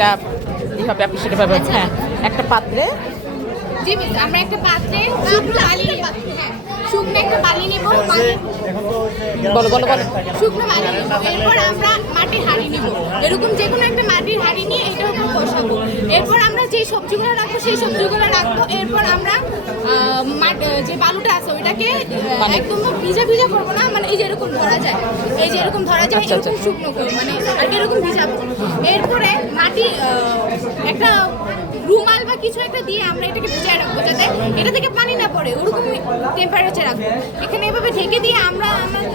এটা হবে আপনি সেটা পাবেন। হ্যাঁ, একটা পাত্রে জি মিস, আমরা একটা পাত্রে শুকনো বালি, হ্যাঁ শুকনো একটা বালি নেব, বলো বলো বলো। শুকনো বালি নেব। এরপর আমরা মাটির হাঁড়ি নেব, এরকম যে কোনো একটা মাটির হাঁড়ি নিয়ে এটার উপর বসাবো। এরপর আমরা যে সবজিগুলো রাখবো সেই সবজিগুলো রাখবো। এরপর আমরা যে বালুটা আছে ওইটাকে একদম ভিজা ভিজা করবো না, মানে এই যে এরকম ধরা যায়, এই যে এরকম ধরা যায়, এরকম শুকনো করবো, মানে আর এরকম ভিজাবো। এরপরে মাটি একটা রুমাল বা কিছু একটা দিয়ে আমরা এটাকে ভিজিয়ে রাখবো, যাতে এটা থেকে পানি না পড়ে, ওরকম টেম্পারেচার রাখবো। এখানে এভাবে ঢেকে দিয়ে আমরা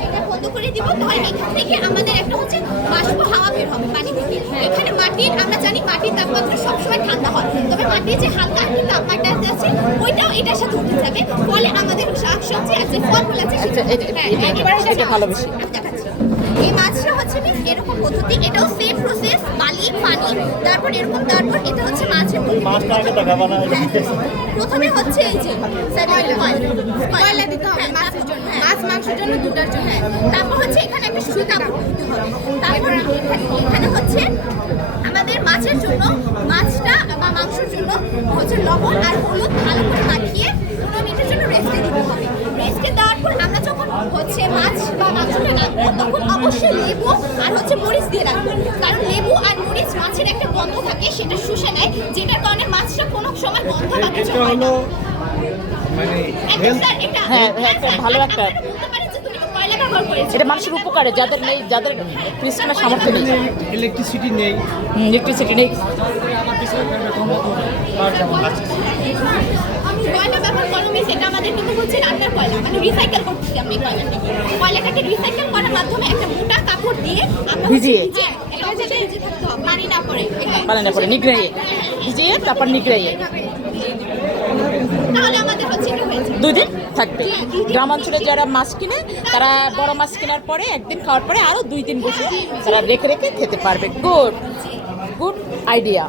এটা বন্ধ করে দিব। তাহলে এখান থেকে আমাদের একটা হচ্ছে বাষ্প হাওয়া বের হবে পানি থেকে। এখানে মাটির, আমরা জানি মাটির তাপমাত্রা সবসময় ঠান্ডা হয়, তবে মাটির যে হালকা একটু তাপমাত্রা আছে ওইটাও এটার সাথে উঠে যাবে, ফলে আমাদের শাকসবজি আছে, ফলমূল আছে, এটা ভালো বেশি। এই মাছটা হচ্ছে এরকম পদ্ধতি, এটাও সেম প্রসেস, বালি পানি, তারপর এরকম, তারপর এটা হচ্ছে মাছের প্রথমে হচ্ছে এই যে কয়লা দিতে হবে মাছের জন্য, মাছ মাংসের জন্য, দুটার জন্য। তারপর হচ্ছে এখানে একটা সুতা দিতে হবে। তারপর এখানে হচ্ছে আমাদের মাছের জন্য, মাছটা বা মাংসের জন্য হচ্ছে লবণ আর হলুদ ভালো করে মাখিয়ে 15 মিনিটের জন্য রেস্টে দিতে হবে। রেস্টে দেওয়ার পর আমরা যখন হচ্ছে মাছ বা মাংসটা রাখবো তখন অবশ্যই লেবু আর হচ্ছে মরিচ দিয়ে রাখবো, কারণ লেবু আর মরিচ মাছের একটা গন্ধ থাকে, সেটা শুষে নেয়, যেটার কারণে মাছটা কোনো সময় গন্ধ বা কিছু হয় না। ভালো একটা এটা মানুষের উপকারে, যাদের নেই, যাদের কৃষ্ণ সামর্থ্য নেই, ইলেকট্রিসিটি নেই, কয়লা ব্যবহার করো মিস, এটা আমাদের কিন্তু হচ্ছে রান্নার কয়লা, মানে রিসাইকেল করতেছি আমি কয়লাটাকে রিসাইকেল করার মাধ্যমে একটা মোটা কাপড় দিয়ে আমরা ভিজিয়ে এটা যাতে ভিজে থাকতে হবে, পানি না পড়ে, নিগড়াইয়ে ভিজিয়ে তারপর নিগড়াইয়ে তাহলে আমাদের হচ্ছে এটা হয়েছে 2 দিন থাকবে। গ্রামাঞ্চলে যারা মাছ কিনে তারা বড় মাছ কেনার পরে একদিন খাওয়ার পরে আরো 2 দিন বসে তারা রেখে রেখে খেতে পারবে। Good idea.